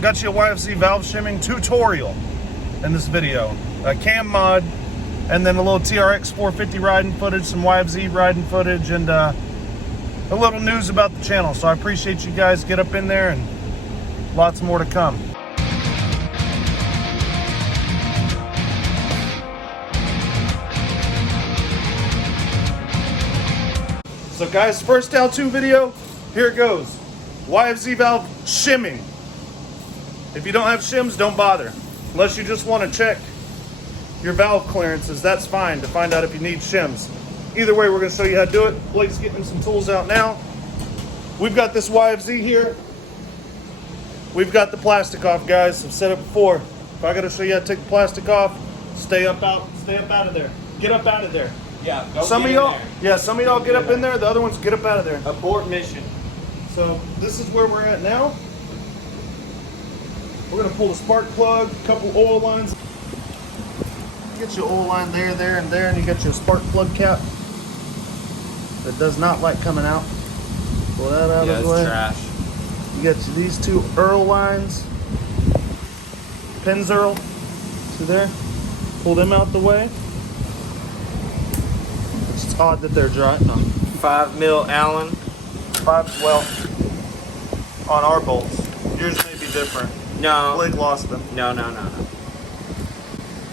got you a YFZ valve shimming tutorial in this video. A cam mod, and then a little TRX450 riding footage, some YFZ riding footage, and a little news about the channel. So I appreciate you guys. Get up in there, and lots more to come. So guys, first how-to video, here it goes. YFZ valve shimming. If you don't have shims, don't bother. Unless you just want to check your valve clearances, that's fine to find out if you need shims. Either way, we're going to show you how to do it. Blake's getting some tools out now. We've got this YFZ here. We've got the plastic off, guys. I've said it before. If I got to show you how to take the plastic off, stay up out of there. Get up out of there. Yeah, some of y'all get up in there. The other ones get up out of there. Abort mission. So this is where we're at now. We're gonna pull the spark plug, a couple oil lines. Get your oil line there, and there, and you got your spark plug cap that does not like coming out. Pull that out of the way. Trash. You got these two Earl lines. Pins Earl. See there? Pull them out the way. It's odd that they're dry. No. 5 mil Allen. Well, on our bolts. Yours may be different. No. Blake lost them. No.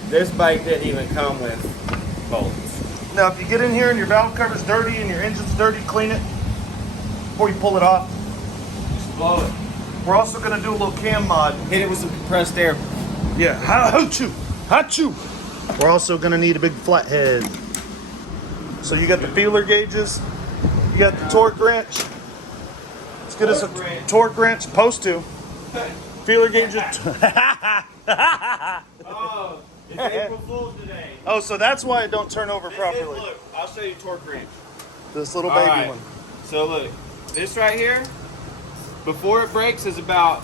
This bike didn't even come with bolts. Now, if you get in here and your valve cover's dirty and your engine's dirty, clean it before you pull it off. Just blow it. We're also going to do a little cam mod. Hit it with some compressed air. Yeah, ha-choo. We're also going to need a big flathead. So you got the feeler gauges. You got the torque wrench. Let's get us a torque wrench. Supposed to. Feeler gauges. Oh, it's April Fool's today. Oh, so that's why it don't turn over properly. Look, I'll show you torque wrench. This little baby one. So look, this right here, before it breaks, is about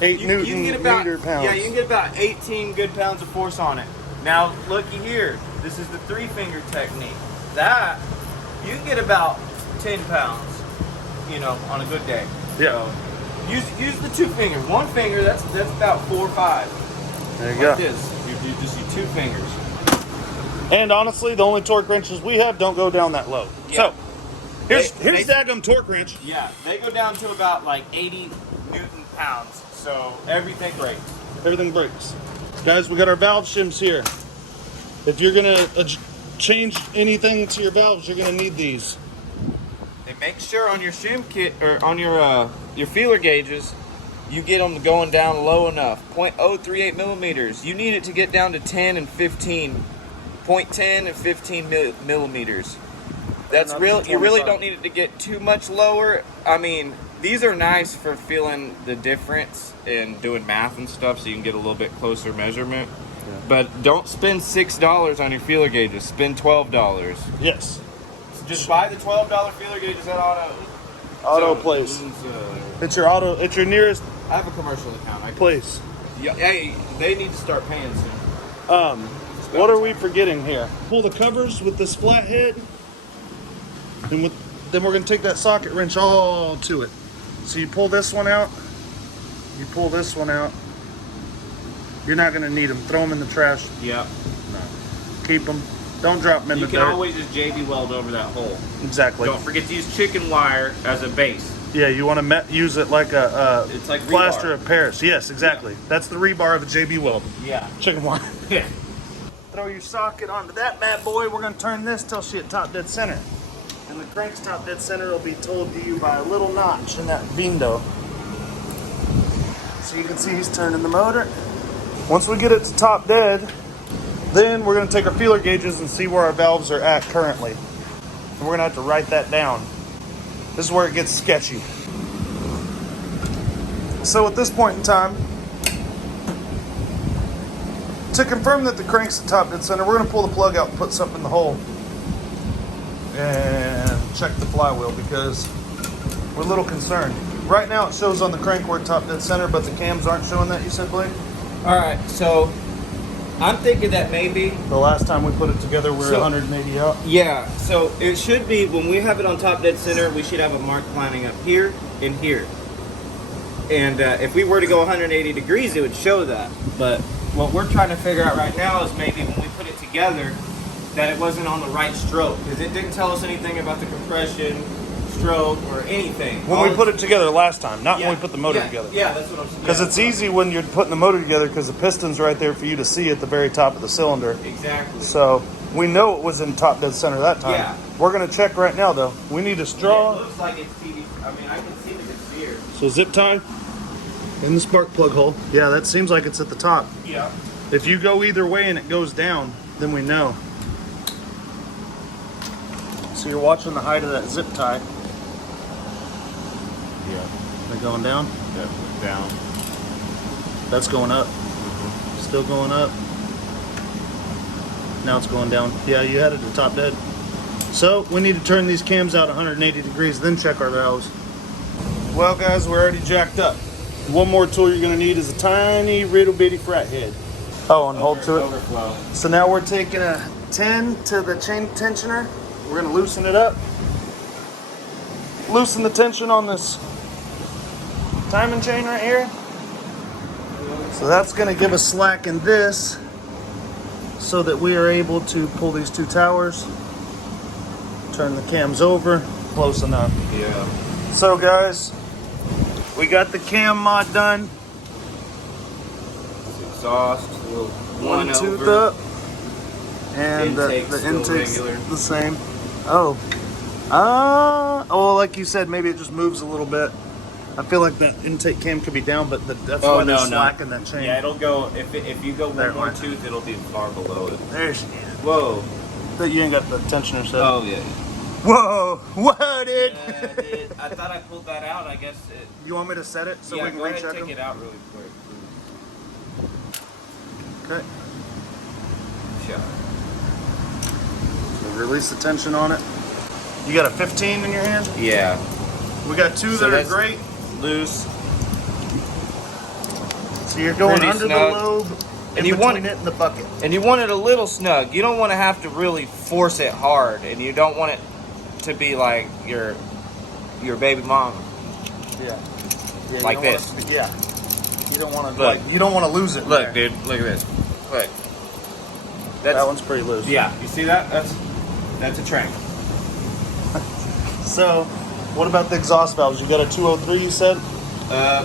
8 Newton you can get about, meter pounds. Yeah, you can get about 18 good pounds of force on it. Now, looky here. This is the 3-finger technique. That, you can get about 10 pounds, you know, on a good day. Yeah. So, use the 2-finger. 1 finger, that's about 4 or 5. There you like go. This. You just use 2 fingers. And honestly, the only torque wrenches we have don't go down that low. Yeah. So, here's daggum torque wrench. Yeah, they go down to about like 80 Newton pounds. So everything breaks. Everything breaks. Guys, we got our valve shims here. If you're gonna change anything to your valves, you're gonna need these. And make sure on your shim kit or on your feeler gauges, you get them going down low enough. 0.038 millimeters. You need it to get down to 10 and 15. 0.10 and 15 millimeters. That's real. You really don't need it to get too much lower. I mean, these are nice for feeling the difference and doing math and stuff, so you can get a little bit closer measurement. Yeah. But don't spend $6 on your feeler gauges. Spend $12. Yes. So just buy the $12 feeler gauges at Auto place. It's your auto. It's your nearest. I have a commercial account. Place. Yeah. Hey, they need to start paying soon. What are we forgetting here? Pull the covers with this flathead, and then we're gonna take that socket wrench all to it. So you pull this one out. You pull this one out. You're not gonna need them. Throw them in the trash. Yep. No. Keep them. Don't drop them in the dirt. You can always just JB weld over that hole. Exactly. Don't forget to use chicken wire as a base. Yeah, you want to use it like a it's like plaster rebar. of Paris. Yes, exactly. Yeah. That's the rebar of a JB weld. Yeah. Chicken wire. Yeah. Throw your socket onto that bad boy. We're going to turn this till she at top dead center. And the crank's top dead center will be told to you by a little notch in that window. So you can see he's turning the motor. Once we get it to top dead, then we're going to take our feeler gauges and see where our valves are at currently. And we're going to have to write that down. This is where it gets sketchy. So at this point in time, to confirm that the crank's at top dead center, we're going to pull the plug out and put something in the hole. And check the flywheel because we're a little concerned. Right now it shows on the crank we're at top dead center, but the cams aren't showing that, you said, Blake? Alright, so I'm thinking that maybe the last time we put it together we were 180 out. Yeah, so it should be, when we have it on top dead center, we should have a mark planning up here and here. And if we were to go 180 degrees, it would show that. But what we're trying to figure out right now is maybe when we put it together, that it wasn't on the right stroke. Because it didn't tell us anything about the compression, stroke, or anything. When we put it together last time, not Yeah, when we put the motor yeah, together. Yeah, that's what I'm saying. Because it's easy when you're putting the motor together because the piston's right there for you to see at the very top of the cylinder. Exactly. So we know it was in top dead center that time. Yeah. We're going to check right now, though. We need a straw. It looks like it's TV. I mean, I can see that it's here. So zip tie in the spark plug hole. Yeah, that seems like it's at the top. Yeah. If you go either way and it goes down, then we know. So you're watching the height of that zip tie. Yeah. They're going down. Yeah. Down. That's going up. Still going up. Now it's going down. Yeah, you had it to top dead. So we need to turn these cams out 180 degrees, then check our valves. Well, guys, we're already jacked up. One more tool you're going to need is a tiny little bitty frat head. Oh, and hold to it. Overflow. So now we're taking a 10 to the chain tensioner. We're going to loosen it up. Loosen the tension on this timing chain right here. So that's going to give us slack in this so that we are able to pull these two towers, turn the cams over, close enough. Yeah. So guys, we got the cam mod done. Exhaust, a little One tooth over. up. And the still intake's regular. the same. Oh, like you said, maybe it just moves a little bit. I feel like that intake cam could be down, but that's why they're slacking that chain. Yeah, it'll go, if you go There, one more Mark. tooth, it'll be far below it. There she is. Whoa. But you ain't got the tensioner set. Oh, yeah. Whoa, whoa, dude. Yeah, dude. I thought I pulled that out. I guess it. You want me to set it so Yeah, we can go ahead recheck and take them? it out really quick. Okay. Shut. So release the tension on it. You got a 15 in your hand? Yeah. We got two So that are that's great. Loose. So you're going Pretty under snug. the lobe, And in you between want- it and the bucket. And you want it a little snug. You don't want to have to really force it hard, and you don't want it to be like your baby mama. Yeah. You Like don't this. wanna- yeah. You don't want to Look. you don't want to lose it. Look, there. dude. Look at this. Look. That one's pretty loose. Yeah. You see that? That's a train. So, what about the exhaust valves? You got a 203, you said?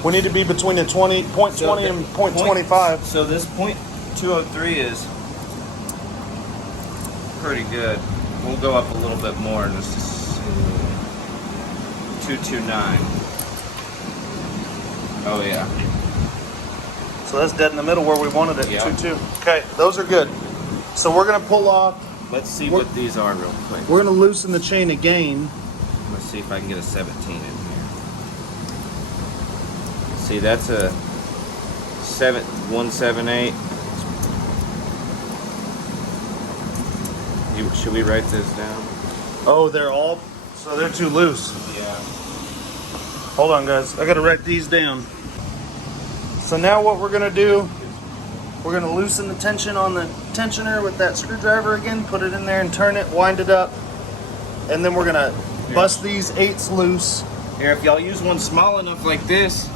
We need to be between the 0.20 and 0.25. So this .203 is pretty good. We'll go up a little bit more. This is 229. Oh yeah. So that's dead in the middle where we wanted it, Yeah. 2.2. Okay, those are good. So we're going to pull off. Let's see what these are real quick. We're going to loosen the chain again. Let's see if I can get a 17 in here. See, that's a 178. Should we write this down? Oh, so they're too loose. Yeah. Hold on, guys. I got to write these down. So now what we're going to do, we're going to loosen the tension on the tensioner with that screwdriver again, put it in there and turn it, wind it up, and then we're going to bust these 8s loose. Here, if y'all use one small enough like this,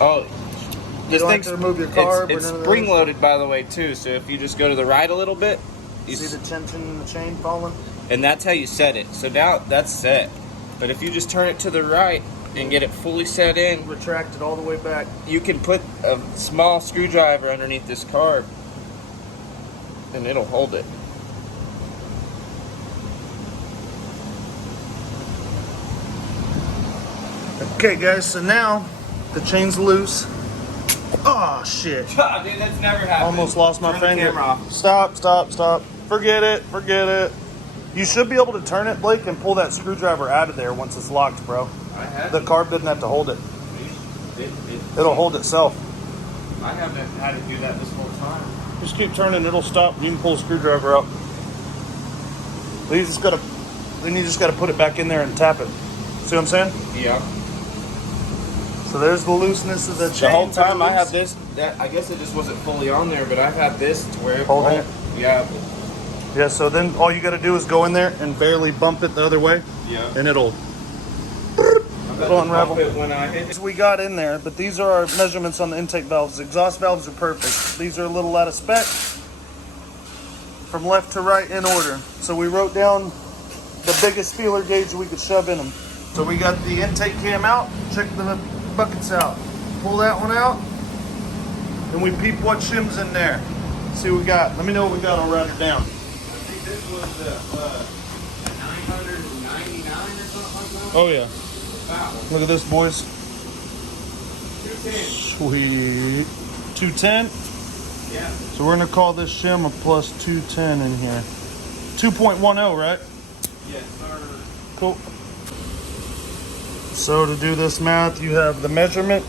oh, You don't have to remove your carb or It's none of spring those? loaded, by the way, too. So if you just go to the right a little bit, you See the tension in the chain falling? and that's how you set it. So now that's set. But if you just turn it to the right and get it fully set in, Retract it all the way back. you can put a small screwdriver underneath this carb, and it'll hold it. Okay, guys, so now the chain's loose. Oh, shit. Dude, that's never happened. Almost lost my Turn the finger. camera off. Stop. Forget it. You should be able to turn it, Blake, and pull that screwdriver out of there once it's locked, bro. I have The carb doesn't have to hold it. it. It'll hold itself. I haven't had to do that this whole time. Just keep turning, it'll stop, and you can pull the screwdriver out. Then you just gotta put it back in there and tap it. See what I'm saying? Yeah. So there's the looseness of the chain. The whole time I loose. have this, I guess it just wasn't fully on there, but I've had this to where Holding it? Yeah. Yeah, so then all you gotta do is go in there and barely bump it the other way, Yeah. and it'll It'll unravel. When I hit it. We got in there, but these are our measurements on the intake valves. The exhaust valves are perfect. These are a little out of spec from left to right in order. So we wrote down the biggest feeler gauge we could shove in them. So we got the intake cam out, check the buckets out. Pull that one out, and we peep what shim's in there. See what we got. Let me know what we got, I'll write it down. I think this was 999 or something like that. Oh yeah. Wow. Look at this, boys. 210. Sweet. 210. Yeah. So we're gonna call this shim a plus 210 in here. 2.10, right? Yes, sir. Cool. So to do this math, you have the measurement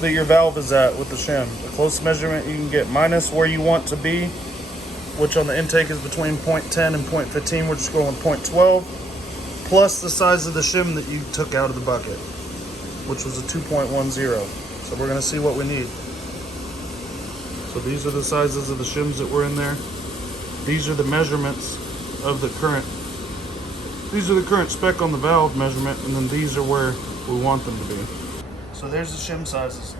that your valve is at with the shim. The closest measurement you can get minus where you want to be, which on the intake is between 0.10 and 0.15. We're just going with 0.12, plus the size of the shim that you took out of the bucket, which was a 2.10. So we're gonna see what we need. So these are the sizes of the shims that were in there. These are the measurements of the current. These are the current spec on the valve measurement, and then these are where we want them to be. So there's the shim sizes.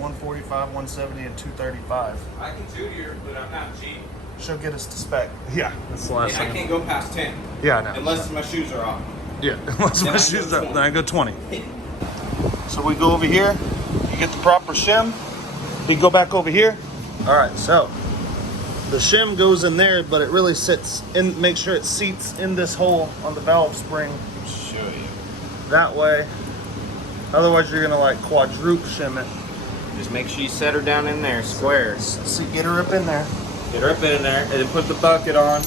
145, 170, and 235. I can shoot here, but I'm not cheap. She'll get us to spec. Yeah, that's the last And I thing. can't go past 10. Yeah, I know. Unless my shoes are off. Yeah, unless Then my I go shoes up, 20. then I go 20. So we go over here, you get the proper shim. You go back over here. All right, so the shim goes in there, but it really sits in, make sure it seats in this hole on the valve spring. Show you. That way, otherwise you're gonna like quadruple shim it. Just make sure you set her down in there, square. So get her up in there. Get her up in there, and then put the bucket on.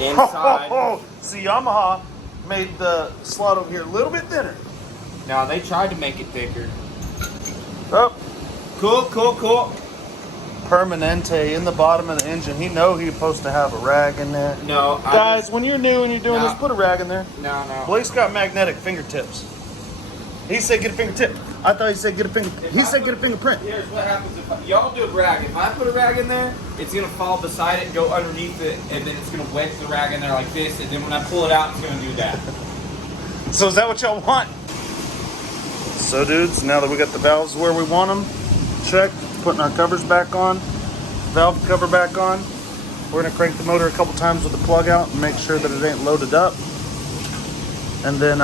Inside. See, Yamaha made the slot over here a little bit thinner. Now, they tried to make it thicker. Oh, Cool, cool, cool. Permanente in the bottom of the engine. He know he's supposed to have a rag in there. No, Guys, when you're new and you're doing No. this, put a rag in there. No. Blake's got magnetic fingertips. He said get a fingertip. I thought he said get a finger. He said get a fingerprint. Here's what happens if y'all do a rag. If I put a rag in there, it's gonna fall beside it and go underneath it, and then it's gonna wedge the rag in there like this, and then when I pull it out, it's gonna do that. So is that what y'all want? So dudes, now that we got the valves where we want them, check, putting our covers back on, valve cover back on. We're gonna crank the motor a couple times with the plug out and make sure that it ain't loaded up. And then,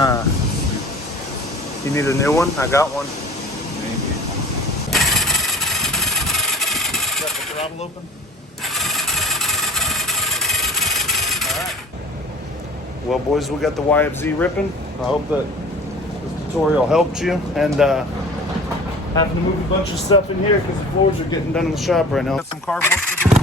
you need a new one? I got one. Got the throttle open? Alright. Well boys, we got the YFZ ripping. I hope that this tutorial helped you. And having to move a bunch of stuff in here because the floors are getting done in the shop right now. Got some cardboard to do.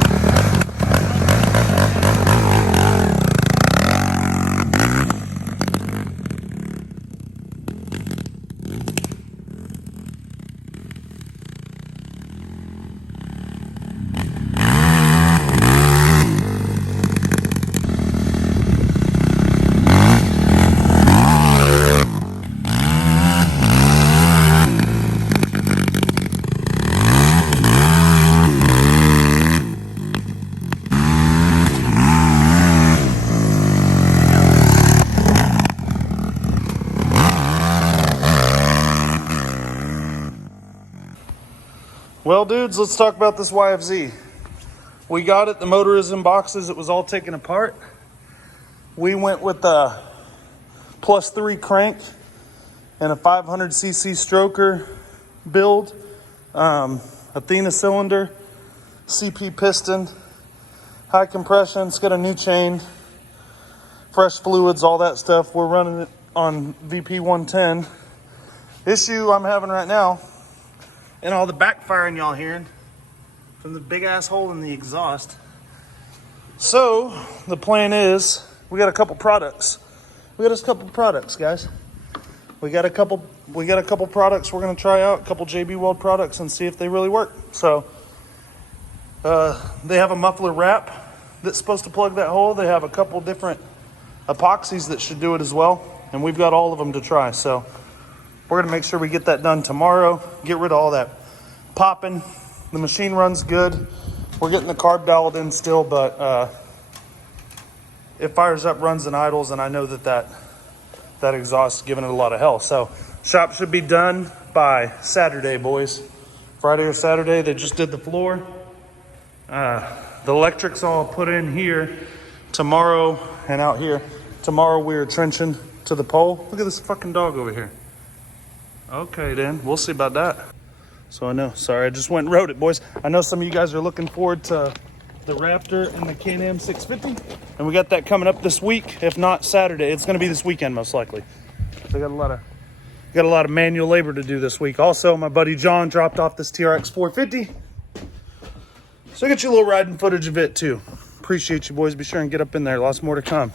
Well, dudes, let's talk about this YFZ. We got it. The motor is in boxes. It was all taken apart. We went with a +3 crank and a 500cc stroker build. Athena cylinder, CP piston, high compression. It's got a new chain, fresh fluids, all that stuff. We're running it on VP 110. Issue I'm having right now, and all the backfiring y'all hearing from the big ass hole in the exhaust. So the plan is we got a couple products. We got a couple products, guys. We got a couple products we're gonna try out, a couple JB Weld products, and see if they really work. So they have a muffler wrap that's supposed to plug that hole. They have a couple different epoxies that should do it as well, and we've got all of them to try. So we're gonna make sure we get that done tomorrow, get rid of all that popping. The machine runs good. We're getting the carb dialed in still, but it fires up, runs and idles, and I know that that exhaust is giving it a lot of hell. So shop should be done by Saturday, boys. Friday or Saturday. They just did the floor. The electric's all put in here tomorrow and out here. Tomorrow we're trenching to the pole. Look at this fucking dog over here. Okay, then we'll see about that. So I know, sorry, I just went and rode it, boys. I know some of you guys are looking forward to the Raptor and the Can-Am 650, and we got that coming up this week. If not Saturday, it's going to be this weekend most likely. So I got a lot of manual labor to do this week. Also, my buddy John dropped off this TRX 450, so I got you a little riding footage of it too. Appreciate you, boys. Be sure and get up in there. Lots more to come.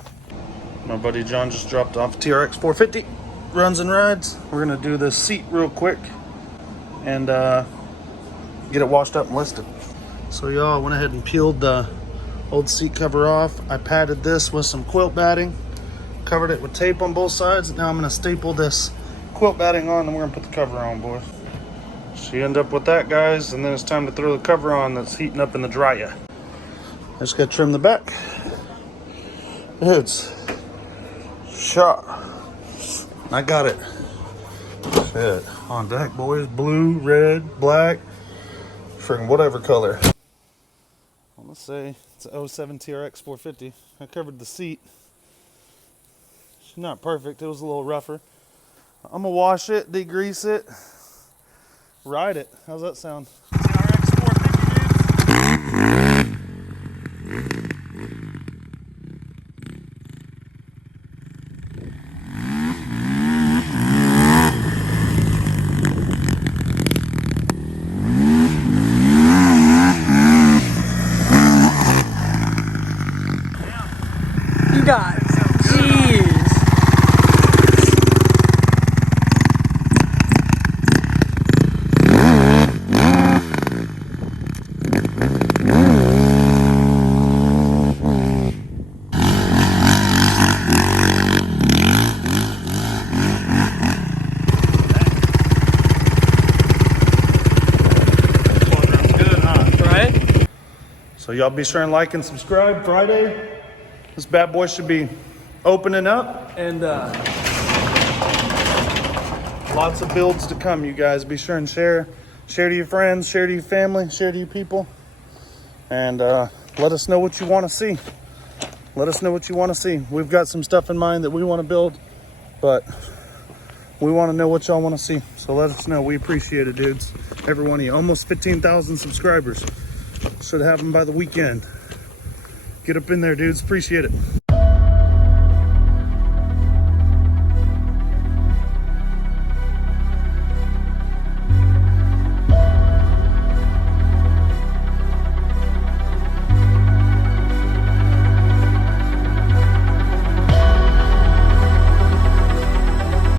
My buddy John just dropped off TRX 450. Runs and rides. We're gonna do the seat real quick and get it washed up and listed. So y'all, went ahead and peeled the old seat cover off. I padded this with some quilt batting, covered it with tape on both sides. Now I'm gonna staple this quilt batting on and we're gonna put the cover on, boys. So you end up with that, guys, and then it's time to throw the cover on that's heating up in the dryer. I just gotta trim the back. It's shot. I got it. Shit. On deck, boys. Blue, red, black, friggin' whatever color. I'm gonna say it's an 07 TRX 450. I covered the seat. It's not perfect. It was a little rougher. I'm gonna wash it, degrease it, ride it. How's that sound? TRX 450, dudes. God, jeez. Good, huh? Right? So y'all be sure and like and subscribe. Friday, this bad boy should be opening up, and lots of builds to come, you guys. Be sure and share to your friends, share to your family, share to your people, and let us know what you want to see. Let us know what you want to see. We've got some stuff in mind that we want to build, but we want to know what y'all want to see. So let us know. We appreciate it, dudes. Every one of you. Almost 15,000 subscribers. Should have them by the weekend. Get up in there, dudes. Appreciate it.